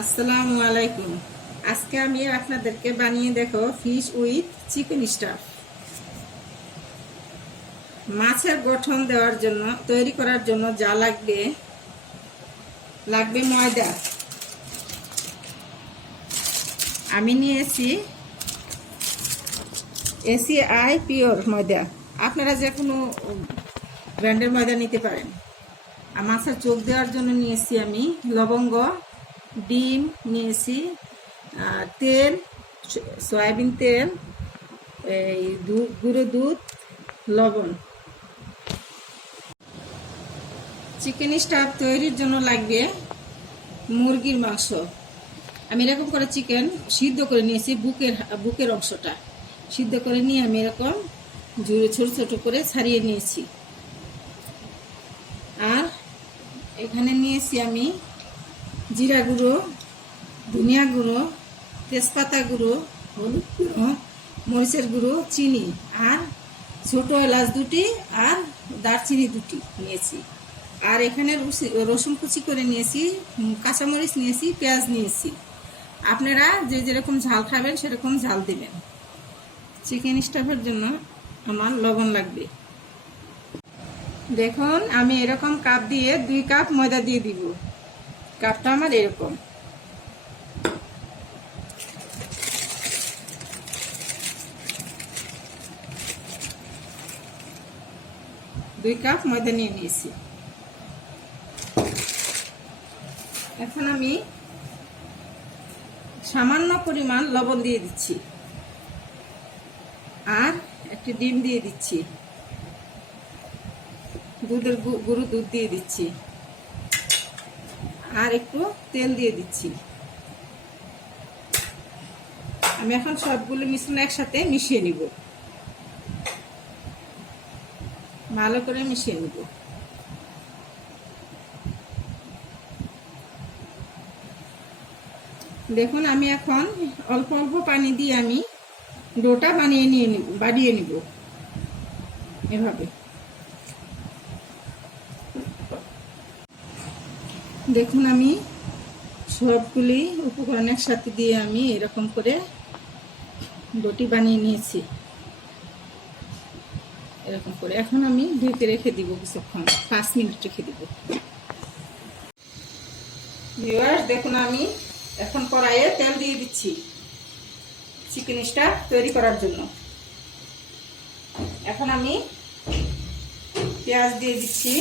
আসসালামু আলাইকুম। আজকে আমি আপনাদেরকে বানিয়ে দেখো ফিশ উইথ চিকেন স্টাফ। মাছের গঠন দেওয়ার জন্য তৈরি করার জন্য যা লাগবে ময়দা। আমি নিয়েছি ACI পিওর ময়দা। আপনারা যে কোনো ব্র্যান্ডের ময়দা নিতে পারেন। আর মাছের চোখ দেওয়ার জন্য নিয়েছি আমি লবঙ্গ, ডিম নিয়েছি, তেল, সয়াবিন তেল, এই গুঁড়ো দুধ, লবণ। চিকেন স্টাফ তৈরির জন্য লাগবে মুরগির মাংস। আমি এরকম করে চিকেন সিদ্ধ করে নিয়েছি, বুকের অংশটা সিদ্ধ করে নিয়ে আমি এরকম জুড়ে ছোট ছোট করে ছাড়িয়ে নিয়েছি। আর এখানে নিয়েছি আমি জিরা গুঁড়ো, ধনিয়া গুঁড়ো, তেজপাতা গুঁড়ো, হলুদ গুঁড়ো, মরিচের গুঁড়ো, চিনি, আর ছোট এলাচ দুটি আর দারচিনি দুটি নিয়েছি। আর এখানে রসুন কুচি করে নিয়েছি, কাঁচামরিচ নিয়েছি, পেঁয়াজ নিয়েছি। আপনারা যে যেরকম ঝাল খাবেন সেরকম ঝাল দেবেন। চিকেন স্টাফের জন্য আমার লবণ লাগবে। দেখুন আমি এরকম কাপ দিয়ে 2 কাপ ময়দা দিয়ে দিব। কাপটা আমার এরকম। দুই কাপ ময়দা নিয়ে নিয়েছি। এখন আমি সামান্য পরিমাণ লবণ দিয়ে দিচ্ছি আর একটি ডিম দিয়ে দিচ্ছি, গুঁড়ো দুধ দিয়ে দিচ্ছি আর একটু তেল দিয়ে দিচ্ছি। আমি এখন সবগুলো মিশ্রণ একসাথে মিশিয়ে নিব, ভালো করে মিশিয়ে নিব। দেখুন আমি এখন অল্প অল্প পানি দিয়ে আমি ডোটা বানিয়ে নিব এভাবে। দেখুন আমি সবগুলি উপকরণ একসাথে দিয়ে আমি এরকম করে ডোটি বানিয়ে নিয়েছি এরকম করে। এখন আমি ঢেকে রেখে দিব কিছুক্ষণ, 5 মিনিট রেখে দিব। ভিউয়ার্স দেখুন আমি এখন কড়াইয়ে তেল দিয়ে দিচ্ছি চিকেন স্টাফ তৈরি করার জন্য। এখন আমি পেঁয়াজ দিয়ে দিচ্ছি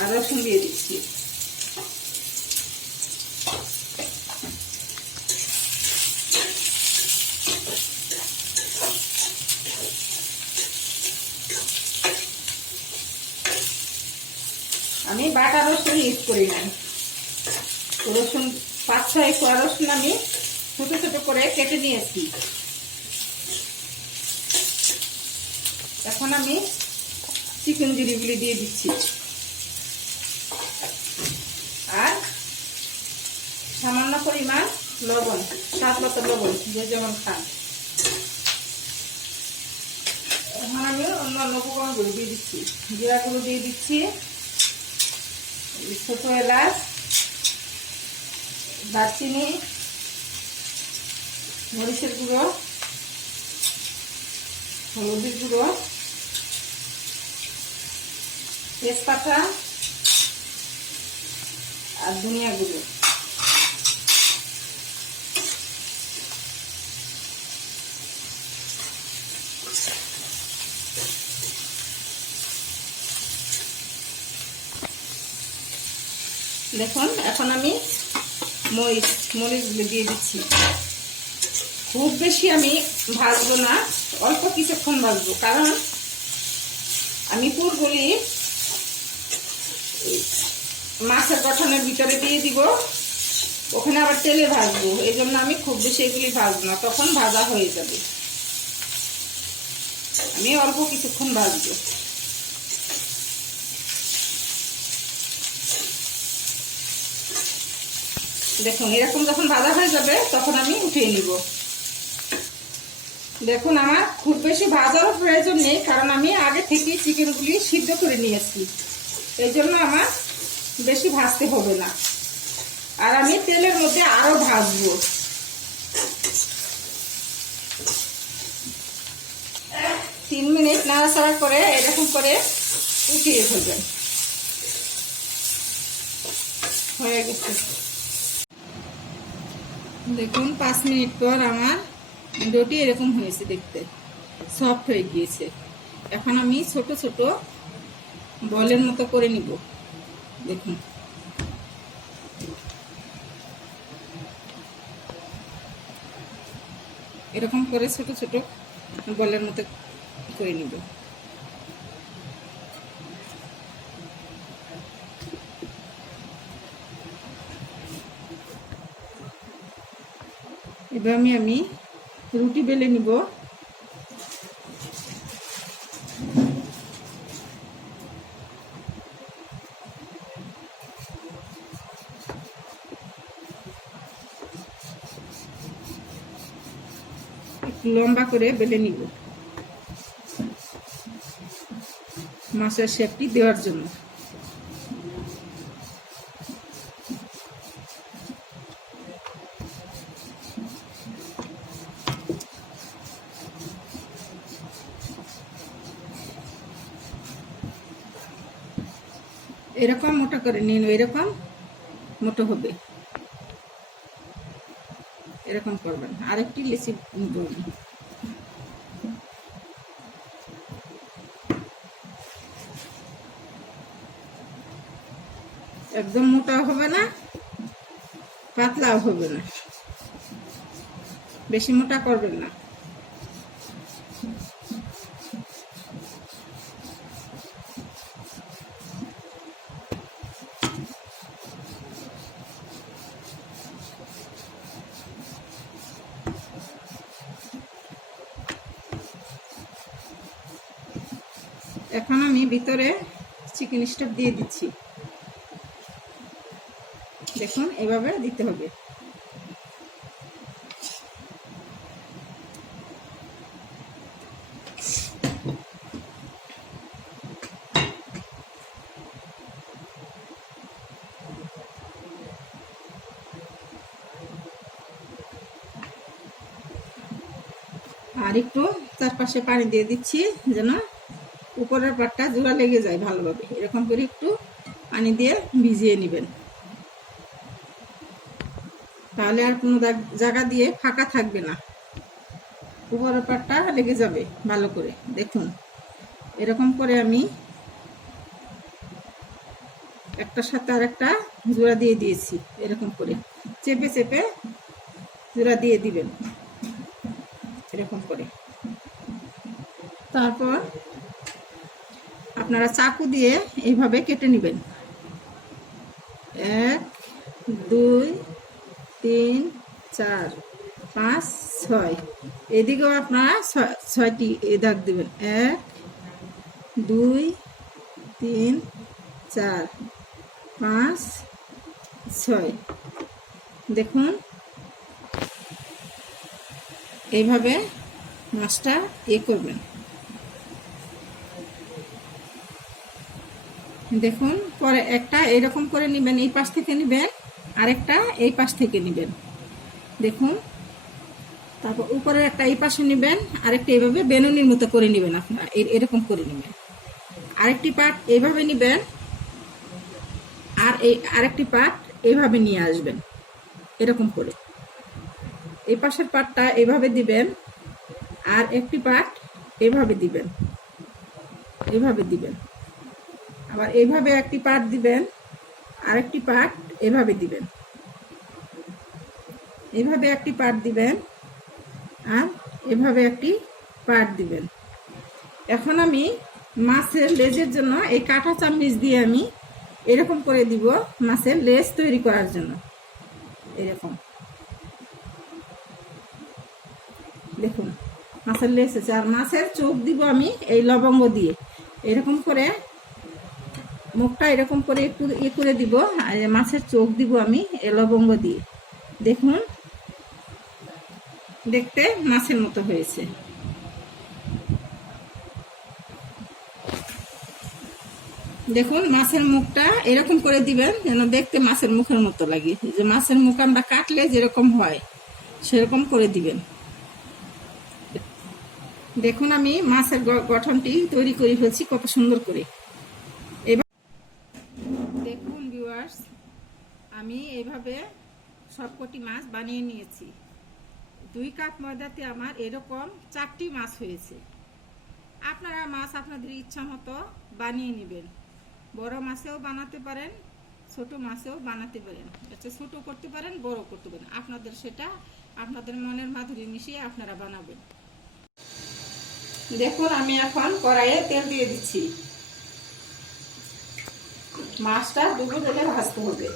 আর রসুন দিয়ে দিচ্ছি। আমি বাটা রসুন ইউজ করি না। রসুন 5-6 কোয়া রসুন আমি ছোট ছোট করে কেটে নিয়েছি। এখন আমি চিকেন গুঁড়িগুলি দিয়ে দিচ্ছি আর সামান্য পরিমাণ লবণ, স্বাদ মতো লবণ, যে যেমন খান। এখন আমি অন্যান্য উপকরণগুলো দিয়ে দিচ্ছি, জিরাগুলো দিয়ে দিচ্ছি, ছোট এলাচ, দারচিনি, মরিচের গুঁড়ো, হলুদের গুঁড়ো, তেজপাতা আর ধনিয়া গুঁড়ো। দেখুন এখন আমি মরিচগুলো দিয়ে দিচ্ছি। খুব বেশি আমি ভাজবো না, অল্প কিছুক্ষণ ভাজবো, কারণ আমি পুরগুলি মাছের গঠনের ভিতরে দিয়ে দিব, ওখানে আবার তেলে ভাজবো। এই জন্য আমি খুব বেশি এগুলি ভাজবো না, তখন ভাজা হয়ে যাবে। আমি অল্প কিছুক্ষণ ভাজবো। দেখুন এরকম যখন ভাজা হয়ে যাবে তখন আমি উঠিয়ে নিব। দেখুন আমার খুব বেশি ভাজারও প্রয়োজন নেই, কারণ আমি আগে থেকে চিকেনগুলি সিদ্ধ করে নিয়েছি। এই জন্য আমার বেশি ভাজতে হবে না। আর আমি তেলের মধ্যে আরো ভাজবো। 3 মিনিট নাড়াচাড়া করে এরকম করে উঠিয়ে ফেলবেন। হয়ে গেছে। দেখুন 5 মিনিট পর আমার ডোটি এরকম হয়েছে, দেখতে সফট হয়ে গিয়েছে। এখন আমি ছোট ছোট বলের মতো করে নিব। দেখুন এরকম করে ছোট ছোট বলের মতো করে নিব। এবার আমি রুটি বেলে নিব। একটু লম্বা করে বেলে নিব মাছের শেপটি দেওয়ার জন্য। এরকম মোটা করে নিন, এরকম মোটা হবে, এরকম করবেন। আরেকটি লেচি নিব। একদম মোটা হবে না, পাতলাও হবে না, বেশি মোটা করবেন না। এখন আমি ভিতরে চিকেন স্টক দিয়ে দিচ্ছি। দেখুন এভাবে দিতে হবে। আর একটু চারপাশে পানি দিয়ে দিচ্ছি যেন উপরের পাটটা জোড়া লেগে যায় ভালোভাবে। এরকম করে একটু পানি দিয়ে ভিজিয়ে নেবেন, তাহলে আর কোনো জায়গা দিয়ে ফাঁকা থাকবে না, উপরের পাটটা লেগে যাবে ভালো করে। দেখুন এরকম করে আমি একটার সাথে আর একটা জোড়া দিয়ে দিয়েছি। এরকম করে চেপে চেপে জোড়া দিয়ে দিবেন এরকম করে। তারপর আপনারা চাকু দিয়ে এইভাবে কেটে নেবেন। 1 2 3 4 5 6, এদিকেও আপনারা 6টি দাগ দিবেন। 1 2 3 4 5 6। দেখুন এইভাবে মাছটা করবেন। দেখুন পরে একটা এরকম করে নেবেন, এই পাশ থেকে নেবেন, আরেকটা এই পাশ থেকে নেবেন। দেখুন তারপর উপরে একটা এই পাশে নেবেন, আরেকটা এইভাবে বেনুনির মতো করে নেবেন। আপনারা এরকম করে নেবেন। আরেকটি পাট এইভাবে নেবেন, আর এই আরেকটি পাট এইভাবে নিয়ে আসবেন এরকম করে। এই পাশের পাটটা এইভাবে দিবেন, আর একটি পাট এইভাবে দিবেন, এইভাবে দিবেন। আবার এইভাবে একটি পাট দিবেন, আরেকটি পাট এভাবে দিবেন, এইভাবে একটি পাট দিবেন, আর এভাবে একটি পাট দিবেন। এখন আমি মাছের লেজের জন্য এই কাঁটা চামচ দিয়ে আমি এরকম করে দিব মাছের লেজ তৈরি করার জন্য। এরকম দেখুন মাছের লেজ আছে। আর মাছের চোখ দিব আমি এই লবঙ্গ দিয়ে। এরকম করে মুখটা এরকম করে একটু করে দিব, আর মাছের চোখ দিব আমি এই লবঙ্গ দিয়ে। দেখুন দেখতে মাছের মতো হয়েছে। দেখুন মাছের মুখটা এরকম করে দিবেন যেন দেখতে মাছের মুখের মতো লাগে, যে মাছের মুখ আমরা কাটলে যেরকম হয় সেরকম করে দিবেন। দেখুন আমি মাছের গঠনটি তৈরি করে ফেলছি কত সুন্দর করে। এবার দেখুন ভিউয়ার্স, আমি এইভাবে সবকটি মাছ বানিয়ে নিয়েছি। 2 কাপ ময়দাতে আমার এরকম 4টি মাছ হয়েছে। আপনারা মাছ আপনাদের ইচ্ছা মতো বানিয়ে নেবেন। বড় মাছেও বানাতে পারেন, ছোট মাছেও বানাতে পারেন, ছোট করতে পারেন, বড় করতে পারেন, আপনাদের সেটা আপনাদের মনের মাধুরী মিশিয়ে আপনারা বানাবেন। দেখুন আমি এখন কড়াইয়ে তেল দিয়ে দিচ্ছি। মাছটা ডুবো তেলে ভাজতে হবে।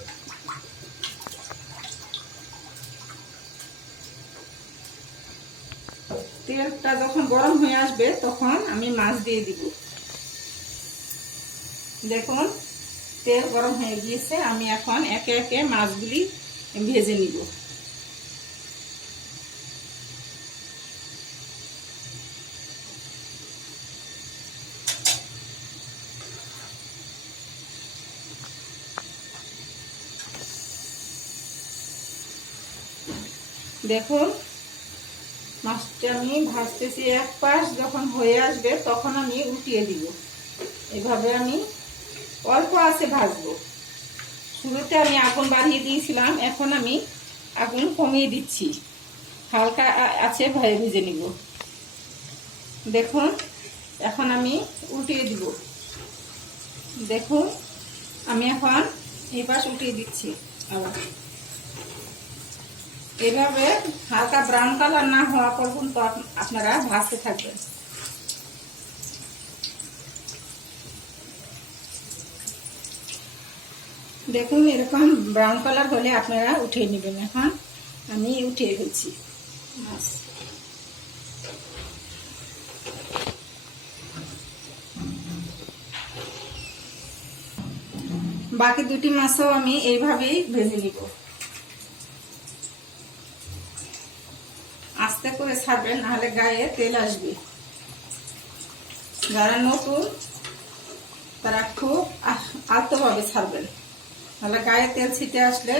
তেলটা যখন গরম হয়ে আসবে তখন আমি মাছ দিয়ে দিব। দেখুন তেল গরম হয়ে গিয়েছে, আমি এখন একে একে মাছগুলি ভেজে নিব। দেখুন মাছটা আমি ভাজতেছি, এক পাশ যখন হয়ে আসবে তখন আমি উল্টিয়ে দিব। এভাবে আমি অল্প আছে ভাজবো। শুরুতে আমি আগুন বাড়িয়ে দিয়েছিলাম, এখন আমি আগুন কমিয়ে দিচ্ছি, হালকা আছে ভেজে নিব। দেখুন এখন আমি উল্টিয়ে দিব। দেখুন আমি এখন এই পাশ উল্টিয়ে দিচ্ছি। আবার এভাবে হালকা ব্রাউন কালার না হওয়া পর্যন্ত আপনারা ভাজতে থাকবেন। দেখুন এরকম ব্রাউন কালার হলে আপনারা উঠিয়ে নেবেন। এখন আমি উঠিয়ে ফেলছি মাছ। বাকি 2টি মাছও আমি এইভাবেই ভেজে নিব। আস্তে করে ছাড়বেন, নাহলে গায়ে তেল আসবে। যারা নতুন তারা খুব আলতোভাবে ছাড়বেন, নাহলে গায়ে তেল ছিটে আসলে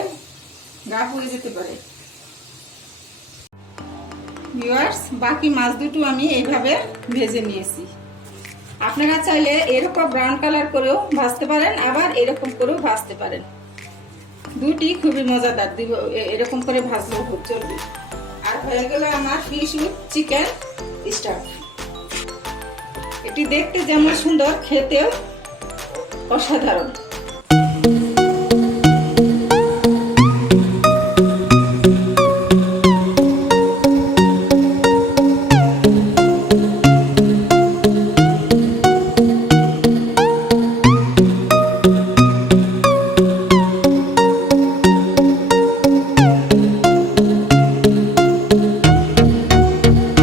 গা পুড়ে যেতে পারে। ভিউয়ার্স, বাকি মাছ দুটো আমি এইভাবে ভেজে নিয়েছি। আপনারা চাইলে এরকম ব্রাউন কালার করেও ভাজতে পারেন, আবার এরকম করেও ভাজতে পারেন। দুটি খুবই মজাদার, এরকম করে ভাজলেও খুব চলবে। আর হয়ে গেল আমার ফিশ উইথ চিকেন স্টাফ। এটি দেখতে যেমন সুন্দর, খেতেও অসাধারণ।